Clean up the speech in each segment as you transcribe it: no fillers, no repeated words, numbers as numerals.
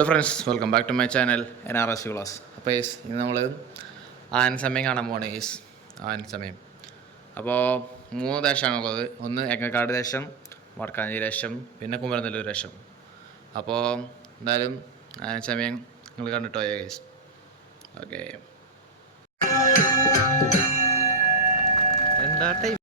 Hello friends, welcome back to my channel NRS class. അപ്പോൾ ഇന്ന് നമ്മൾ ആന സമയം കാണാൻ പോവാണ്. ആന സമയം അപ്പോൾ 3 ദേശമാണുള്ളത്. ഒന്ന് എങ്ങക്കാട് ദേശം, വടക്കാഞ്ചേരി ദേശം, പിന്നെ കുമരനെല്ലൂർ ദേശം. അപ്പോൾ എന്തായാലും ആന സമയം നിങ്ങൾ കണ്ടിട്ടോ ഗൈസ്. ഓക്കെ, എന്താ ടൈം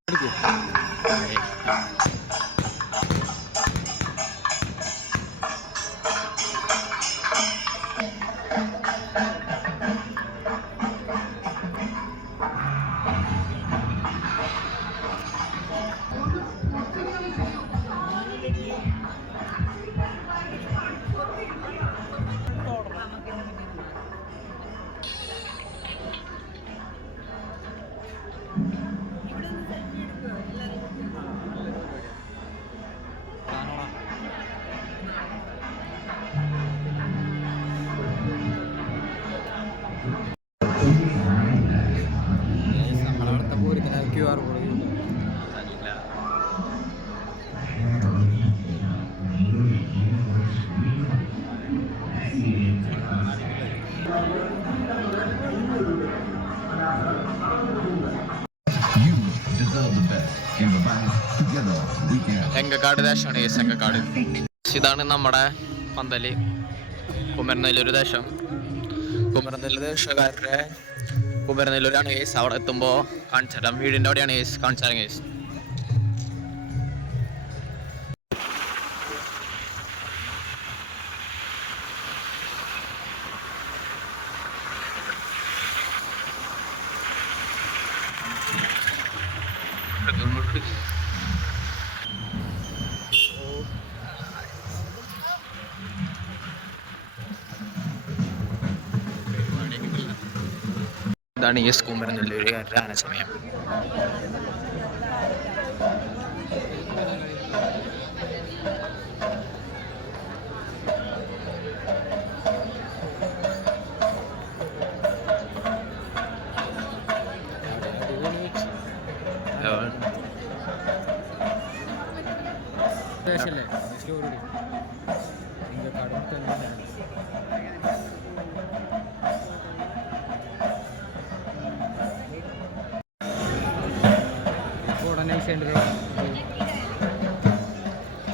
QR കോഡ് എങ്കക്കാട് ദേശമാണ്. എങ്കക്കാട് ഇതാണ് നമ്മുടെ പന്തല്. കുമരനെല്ലൂർ ദേശം. കുമരനെല്ലൂർ ദേശക്കാരുടെ കുമരനെല്ലൂരാണ് കേസ്. അവിടെ എത്തുമ്പോൾ കാണിച്ചു തരാം. വീടിൻ്റെ അവിടെയാണ് കേസ്. കാണിച്ചു തരാം കേസ്. ഇതാണ് കുമരനെല്ലൂർ ആന സമയം.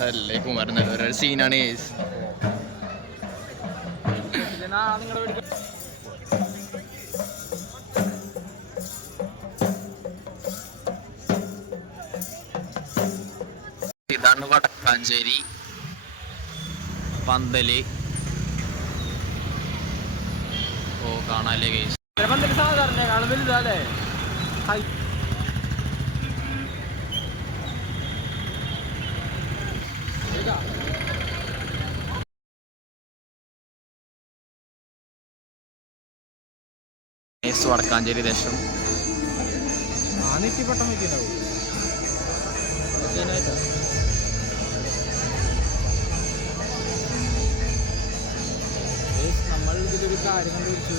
അല്ലേ കുമരനെല്ലൂർ ഒരു സീനാണ് കേസ്. ഇതാണ് വടക്കാഞ്ചേരി പന്തല്. ഓ കാണാല്ലേ കേസ്. വടക്കാഞ്ചേരി ദേശം നമ്മൾ ഇതിലൊരു കാര്യം കണ്ടുപിടിച്ചു.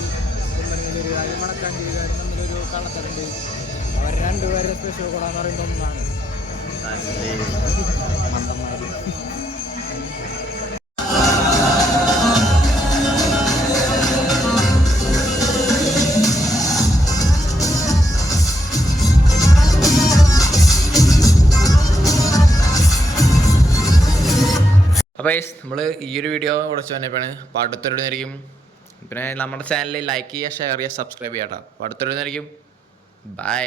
കുമ്പനൊരു കാര്യം വടക്കാഞ്ചേരിക്കാരും തമ്മിലൊരു കള്ളത്തലുണ്ട്. അവർ രണ്ടുപേരുടെ സ്പെഷ്യൽ കൂടാന്ന് പറയുമ്പോൾ ഒന്നാണ് മന്ദന്മാര്. അപ്പോൾ നമ്മൾ ഈ ഒരു വീഡിയോ കുറച്ച് വന്നപ്പോഴാണ്. അപ്പോൾ അടുത്തൊരുന്നതായിരിക്കും. പിന്നെ നമ്മുടെ ചാനൽ ലൈക്ക് ചെയ്യുക, ഷെയർ ചെയ്യുക, സബ്സ്ക്രൈബ് ചെയ്യാം കേട്ടോ. അപ്പോൾ അടുത്തൊരുന്നതായിരിക്കും. ബൈ.